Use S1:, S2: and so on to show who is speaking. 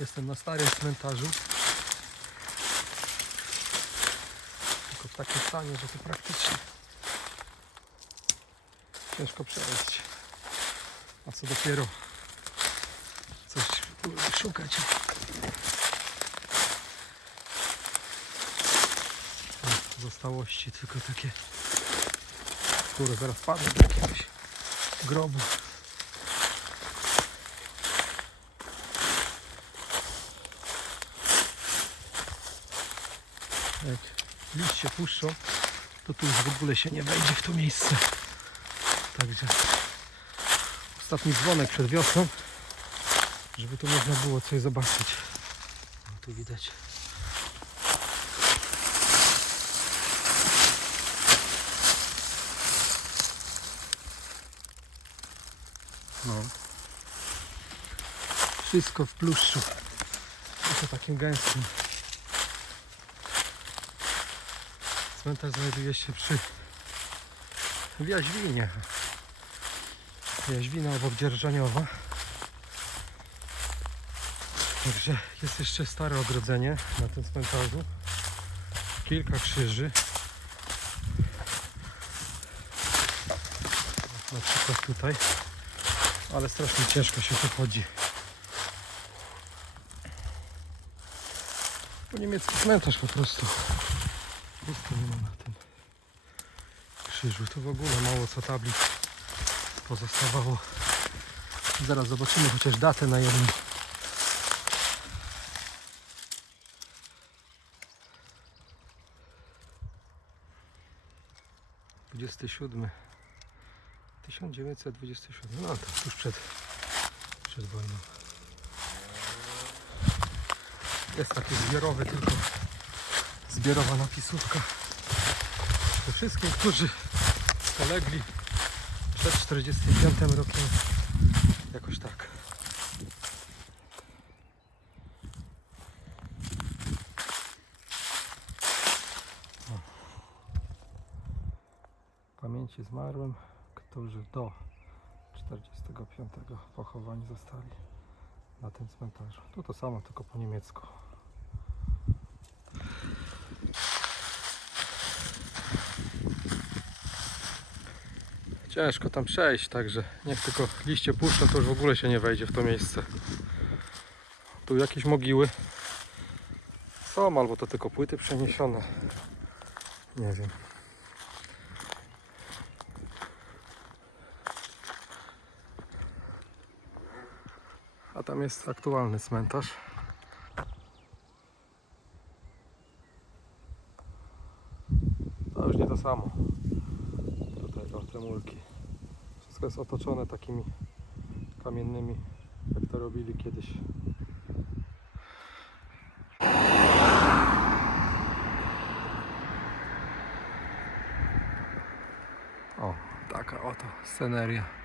S1: Jestem na starym cmentarzu. Tylko w takim stanie, że to praktycznie ciężko przejść. A co dopiero coś kurde, szukać. Zostałości tylko takie, które zaraz padną do jakiegoś grobu. Jak liście puszczą, to tu już w ogóle się nie wejdzie w to miejsce. Także ostatni dzwonek przed wiosną, żeby tu można było coś zobaczyć. O, tu widać. No. Wszystko w pluszczu. I to takim gęstym. Cmentarz znajduje się przy w Jaźwinie. Jaźwina obok Dzierżaniowa. Także jest jeszcze stare ogrodzenie na tym cmentarzu. Kilka krzyży. Na przykład tutaj. Ale strasznie ciężko się tu chodzi. Po niemiecki cmentarz po prostu. Nic tu nie ma na tym krzyżu. Tu w ogóle mało co tablic pozostawało. Zaraz zobaczymy chociaż datę na jednym. Dwudziesty siódmy. 1927. No to tuż przed, przed wojną. Jest taki zbiorowy tylko zbiorowa napisówka. We wszystkim, którzy polegli przed 45 rokiem. Jakoś tak. O. Pamięci zmarłym, którzy do 45 pochowani zostali na tym cmentarzu. Tu to samo, tylko po niemiecku. Ciężko tam przejść, także niech tylko liście puszczą, to już w ogóle się nie wejdzie w to miejsce. Tu jakieś mogiły są, albo to tylko płyty przeniesione. Nie wiem. A tam jest aktualny cmentarz. To już nie to samo. Tutaj te mulki. Wszystko jest otoczone takimi kamiennymi, jak to robili kiedyś. O, taka oto sceneria.